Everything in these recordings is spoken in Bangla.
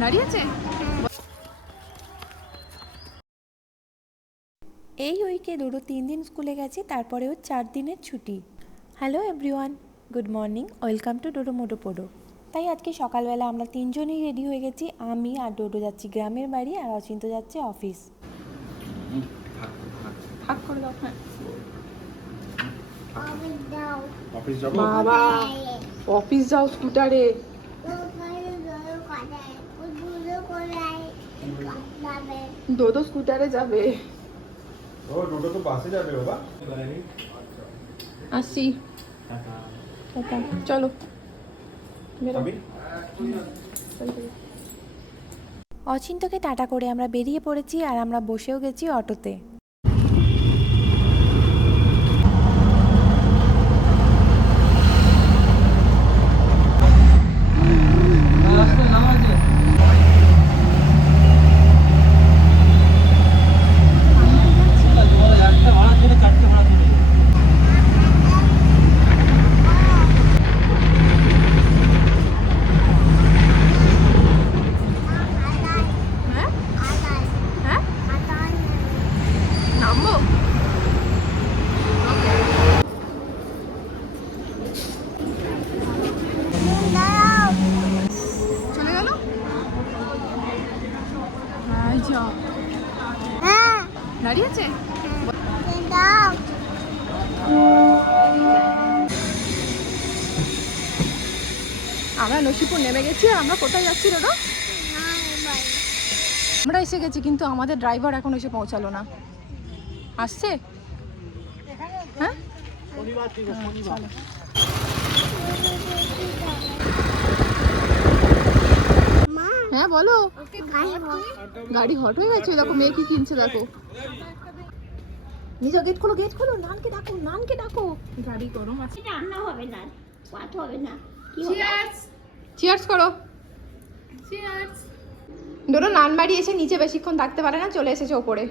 দাঁড়িয়েছে? এই উইকে দুটো তিন দিন স্কুলে গেছি তারপরে ওর চার দিনের ছুটি। Hello everyone good morning welcome to Dodo মোটো পোডো। তাই আজকে সকালবেলা আমরা তিনজনই রেডি হয়ে গেছি আমি আর ডোডো যাচ্ছি গ্রামের বাড়ি আর অচিন্ত যাচ্ছে অফিস। ভাগ করে দাও হ্যাঁ। অফিস যাব? বাবা অফিস যাও স্কুটারে। দোদো স্কুটারে যাবে। ও টোটো তো বাসে যাবে বাবা। আসি। টাটা। চলো। অচিন্তকে টাটা করে আমরা বেরিয়ে পড়েছি আর আমরা বসেও গেছি অটোতে হ্যাঁ হ্যাঁ নামবো চলে গেল এই যা দাঁড়িয়েছে আমরা নসিপুর নেমে গেছি আর আমরা কোথায় যাচ্ছি দাদা আমরা এসে গেছি কিন্তু আমাদের ড্রাইভার এখন এসে পৌঁছালো না। আসছে? হ্যাঁ। হ্যাঁ বলো। গাড়ি হট হয়ে গেছে দেখো মেয়ে কি কিনছে দেখো। নিজে গেট খোলো গেট খোলো নানকে ডাকো নানকে ডাকো। গাড়ি গরম আছে। রান্না হবে না পাত হবে না। কি হবে? চিয়ার্স করো। ডোডো নান বাড়ি এসে নিচে বেশিক্ষণ থাকতে পারে না চলে এসেছে ওপরে।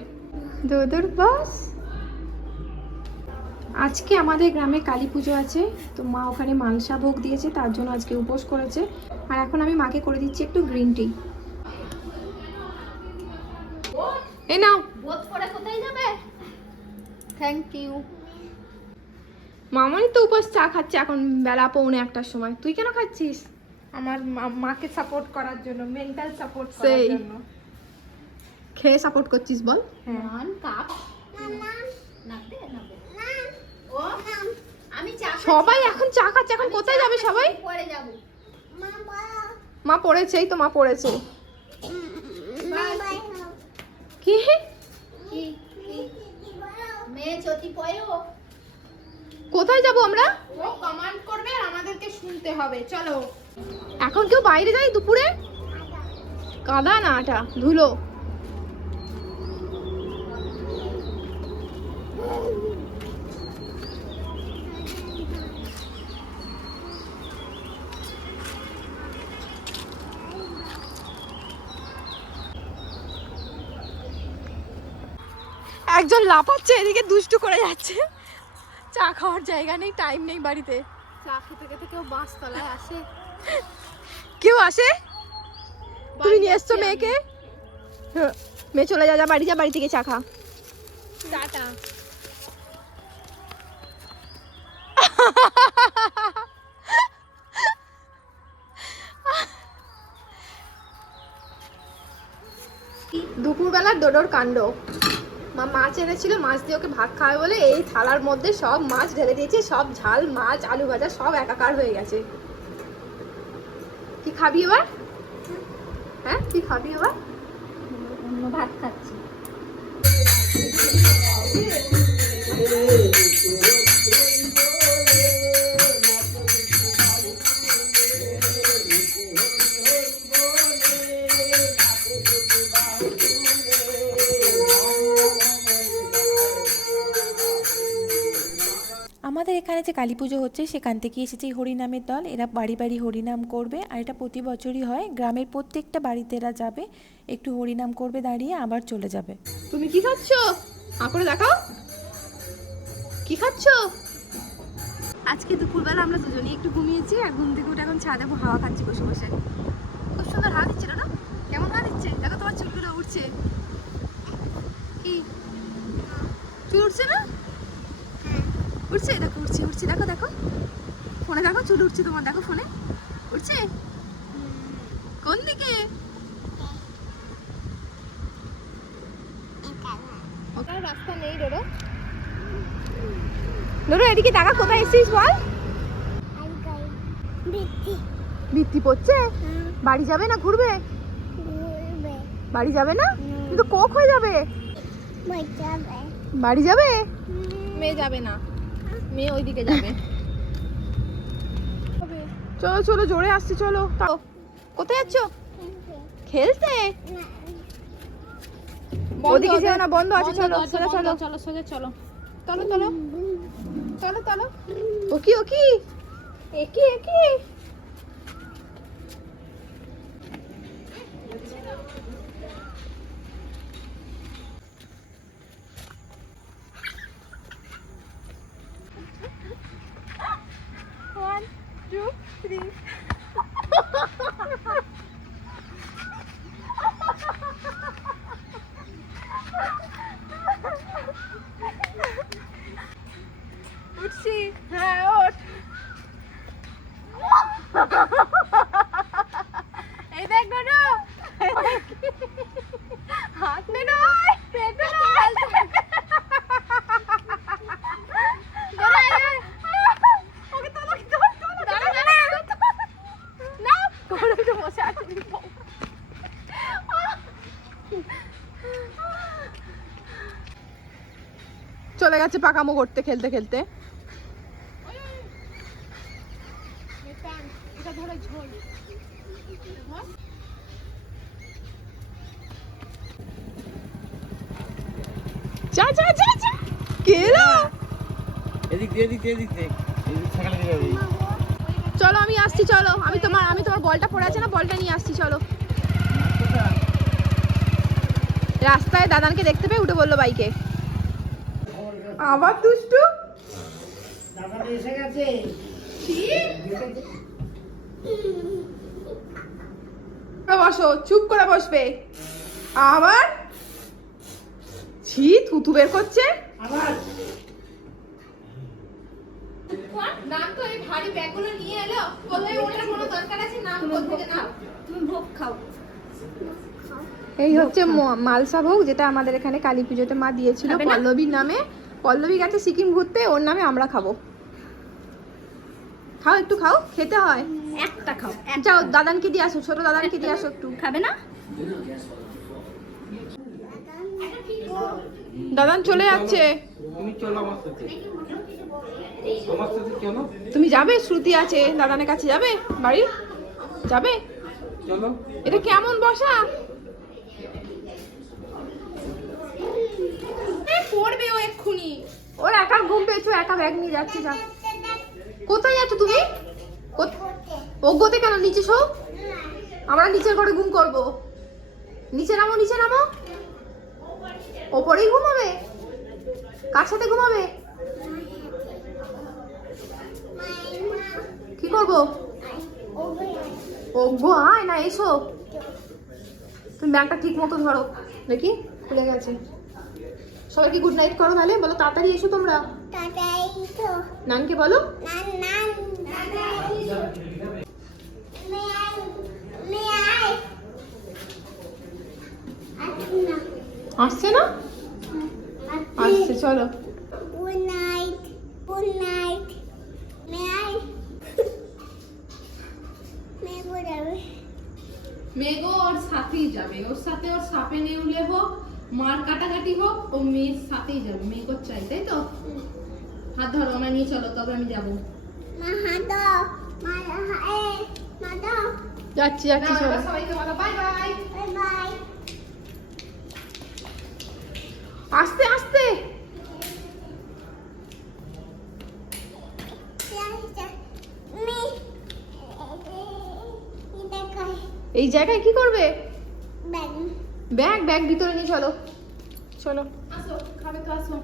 দোদর বাস আজকে আমাদের গ্রামে কালী পুজো আছে তো মা ওখানে মালসা ভোগ দিয়েছে তার জন্য আজকে উপোস করেছে। আর এখন আমি মাকে করে দিচ্ছি একটু গ্রিন টি। এই নাও। কোথায় যাবে? থ্যাংক ইউ মামনি তো উপোস চা খাচ্ছে এখন বেলা পৌনে একটার সময়। তুই কেন খাচ্ছিস? আমার মা- মাকে সাপোর্ট করার জন্য মেন্টাল সাপোর্ট করার সেই। জন্য। খেয়ে সাপোর্ট করছিস বল। নান কাপ নাকবে নাকবে আমি চা সবাই এখন চা খাচ্ছে, এখন কোথায় যাবে সবাই? পরে যাব মা পড়েছে এই তো, মা পড়েছে। কি? কোথায় যাব আমরা? ও কমান্ড করবে আর আমাদেরকে শুনতে হবে চলো এখন কেউ বাইরে যায় দুপুরে? কাদা না আটা, ধুলো। একজন লাফাচ্ছে এদিকে দুষ্টু করে যাচ্ছে। চা খাওয়ার জায়গা নেই টাইম নেই বাড়িতে। চা খেতে খেতে কেউ বাস তলায় আসে। কেউ আসে? তুমি নিয়ে এসছো মেয়েকে? হ্যাঁ, মেয়ে চলে যা যা বাড়ি যা বাড়ি থেকে চা খা। টাটা। দুপুরবেলার দোডোর কাণ্ড। মা মাছ এনেছিল, মাছ দিয়ে ওকে ভাত খাওয়াবে বলে এই থালার মধ্যে সব মাছ ঢেলে দিয়েছে, সব ঝাল, মাছ, আলু ভাজা, সব একাকার হয়ে গেছে। কি খাবি এবার? হ্যাঁ কি খাবি এবার? ভাত খাচ্ছি। আমাদের এখানে যে কালী পুজো হচ্ছে সেখান থেকে এসেছে এই হরিনামের দল। এরা বাড়ি বাড়ি হরিনাম করবে আর এটা প্রতি বছরই হয়। গ্রামের প্রত্যেকটা বাড়িতে এরা যাবে একটু হরিনাম করবে দাঁড়িয়ে আবার চলে যাবে। তুমি কি খাচ্ছ? হা করে দেখাও। কি খাচ্ছ? আজকে দুপুরবেলা আমরা দুজনেই একটু ঘুমিয়েছি আর ঘুম থেকে উঠে এখন এখন ছাদে হাওয়া খাচ্ছি বসে বসে। খুব সুন্দর হাওয়া দিচ্ছে না কেমন হাওয়া দিচ্ছে? দেখো তোমার চুলগুলো উঠছে কি? চুল উঠছে না? উঠছে দেখো উঠছে উঠছে দেখো দেখো। ফোনে দেখো চুল উঠছে তোমার। দেখো ফোনে। উঠছে কোন দিকে? রাস্তা নেই ডোরো ডোরো এদিকে টাকা কোথায় এসেছিস বল? বৃত্তি পড়ছে? বাড়ি যাবে না ঘুরবে? বাড়ি যাবে না? কিন্তু কোক হয়ে যাবে। বাড়ি যাবে? মেয়ে যাবে না। মেয়ে ওইদিকে যাবে। চলো চলো জোরে আসছে চলো। তাও কোথায় যাচ্ছ? খেলতে। ওদিকে যেও না বন্ধ আছে চলো চলো চলো। চলো সোজা চলো। চলো চলো। চলো চলো। ও কি ও কি একি একি। two, three. উঠছি হ্যাঁ ওঠ চলে গেছে পাকামো করতে খেলতে খেলতে। যা যা কে এলো? এদিক দিয়ে এদিক দিয়ে এদিক দিয়ে। এদিক সকালে দিয়ে চলো আমি আসছি চলো। আমি তোমার আমি তোমার বলটা পড়ে আছে না? বলটা নিয়ে আসছি চলো। রাস্তায় দাদানকে দেখতে পেয়ে উঠে বলল বাইকে। আবার দুষ্টু? কি? বসো চুপ করে বসবে। আবার? ছি থুতু বের করছে। নাম তো এই ভারী ব্যাগগুলো নিয়ে এলো। কোথায় ওঠার কোনো দরকার আছে? নাম কোথেকে নাম তুমি ভোগ খাও। এই হচ্ছে ম- মালসা ভোগ যেটা আমাদের এখানে কালী পুজোতে মা দিয়েছিল পল্লবীর নামে। পল্লবী গেছে সিকিম ঘুরতে ওর নামে আমরা খাব। খাও একটু খাও খেতে হয়। একটা খাও। যাও দাদানকে দিয়ে আসো ছোট দাদানকে দিয়ে আসো একটু। খাবে না? দাদান চলে যাচ্ছে। তুমি যাবে? শ্রুতি আছে দাদানের কাছে যাবে? বাড়ি যাবে? এটা কেমন বসা? একা ব্যাগ নিয়ে যাচ্ছে যা কোথায় যাচ্ছ তুমি? ওগোতে কেন নিচে শো? আমরা নিচের ঘরে ঘুম করব। নিচে নামো নিচে নামো। ওপরেই ঘুমাবে। কার সাথে ঘুমাবে? কি করব? ওগো আয় না, এসো। তুমি ব্যাগটা ঠিক মতো ধরো। নাকি খুলে গেছে। সবাইকে গুড নাইট করো তাহলে? বলো, তাড়াতাড়ি এসো তোমরা। নানকে বলো। আসছে না। আসছে চলো। Night. May I? May I go ওর সাথেই যাবে। ওর সাথে ওর সাপে নেউলে হোক মার কাটাকাটি হোক ও মেয়ের সাথেই যাবে। মেঘ ওর চাই তাই তো? হাত ধরো আমরা নিয়ে চলো তবে আমি যাব. যাচ্ছি যাচ্ছি চলো. আস্তে আস্তে। এই জায়গায় কি করবে? ব্যাগ। ব্যাগ ভিতরে নিয়ে চলো। চলো। আসো খাবে তো আসো।